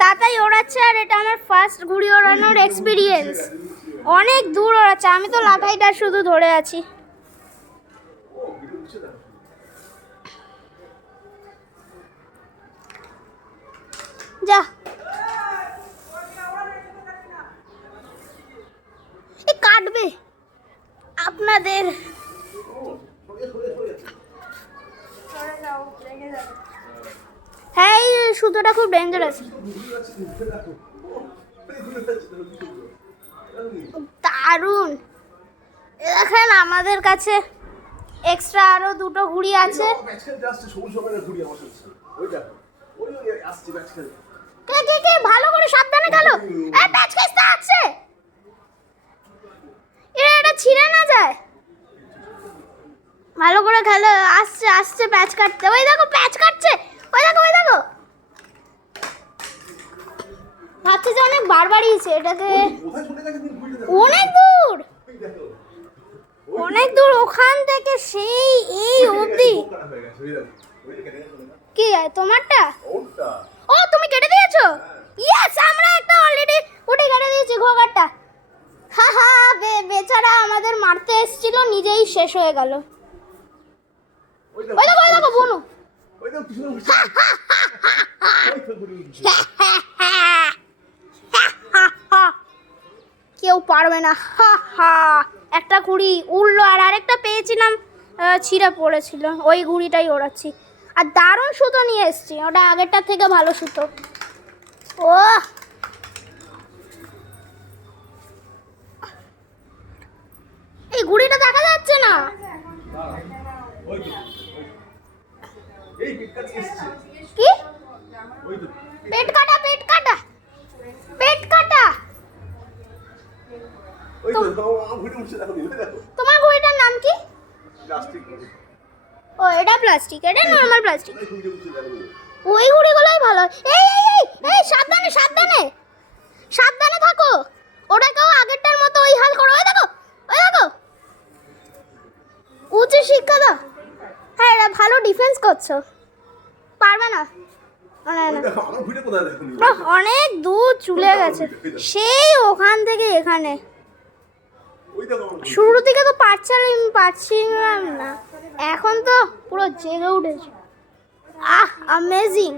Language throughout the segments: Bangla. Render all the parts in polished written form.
তাতাই ওড়াচ্ছে আর এটা আমার ফার্স্ট ঘুড়ি ওড়ানোর এক্সপিরিয়েন্স। অনেক দূর ওড়াচ্ছে, আমি তো লাঠাইটা শুধু ধরে আছি। যা এ কাটবে আপনাদের। হ্যাঁ এই সুতোটা খুব ডেঞ্জারাস। দারুণ। দেখেন আমাদের কাছে এক্সট্রা আরো দুটো ঘুড়ি আছে। কে কে কে ভালো করে সাবধানে খেলো। এই প্যাচ খেতে আছে, এটা ছিঁড়ে না যায়। ভালো করে খেলো। আসছে আসছে প্যাচ কাটতে। ওই দেখো প্যাচ কাটছে, ওই দেখো ওই দেখো। ভাবছে যে অনেক বাড়িয়েছে এটাতে। অনেক দূর, অনেক দূর ওখান থেকে সেই এই অবধি। কি তোমারটা? ও তুমি কেটে দিয়েছো? ইয়েস, আমরা একটা অলরেডি উঠে কেটে দিয়েছি ঘোগারটা। হা হা, বেচারা আমাদের মারতে এসেছিল, নিজেই শেষ হয়ে গেল। ওই দেখো বনু। কেউ পারবে না। একটা ঘুড়ি উড়লো আর আরেকটা পেয়েছিলাম, ছিঁড়ে পড়েছিল। ওই ঘুড়িটাই ওড়াচ্ছি। আর দারুণ সুতো নিয়ে এসছি, ওটা আগেরটার থেকে ভালো সুতো। ও এই ঘুড়িটা দেখা যাচ্ছে না। কি পেট কাটা, পেট কাটা, পেট কাটা। তোমার ঘুড়িটার নাম কি? ও এটা প্লাস্টিক, এটা নরমাল প্লাস্টিক। ওই ঘুড়িগুলোই ভালো। এই এই এই এই সাবধানে সাবধানে সাবধানে থাকো। ওটাকেও আগেরটার মতো ওই হাল করো। ওই দেখো ওই দেখো, উচ্চ শিক্ষা দাও। হ্যাঁ এটা ভালো ডিফেন্স করছো। পারবে না, অনেক দূর চলে গেছে, সেই ওখান থেকে এখানে। শুরু থেকে তো পারছিলাম না, এখন তো পুরো জেগে উঠেছে। অ্যামেজিং।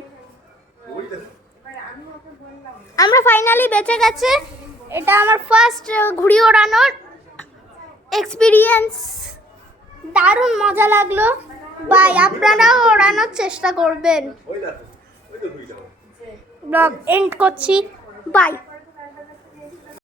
আমরা ফাইনালি বেঁচে গেছে। এটা আমার ফার্স্ট ঘুড়ি ওড়ানোর এক্সপিরিয়েন্স। দারুণ মজা লাগলো। বাই, আপনারাও ওড়ানোর চেষ্টা করবেন। ব্লগ এন্ড করছি। বাই।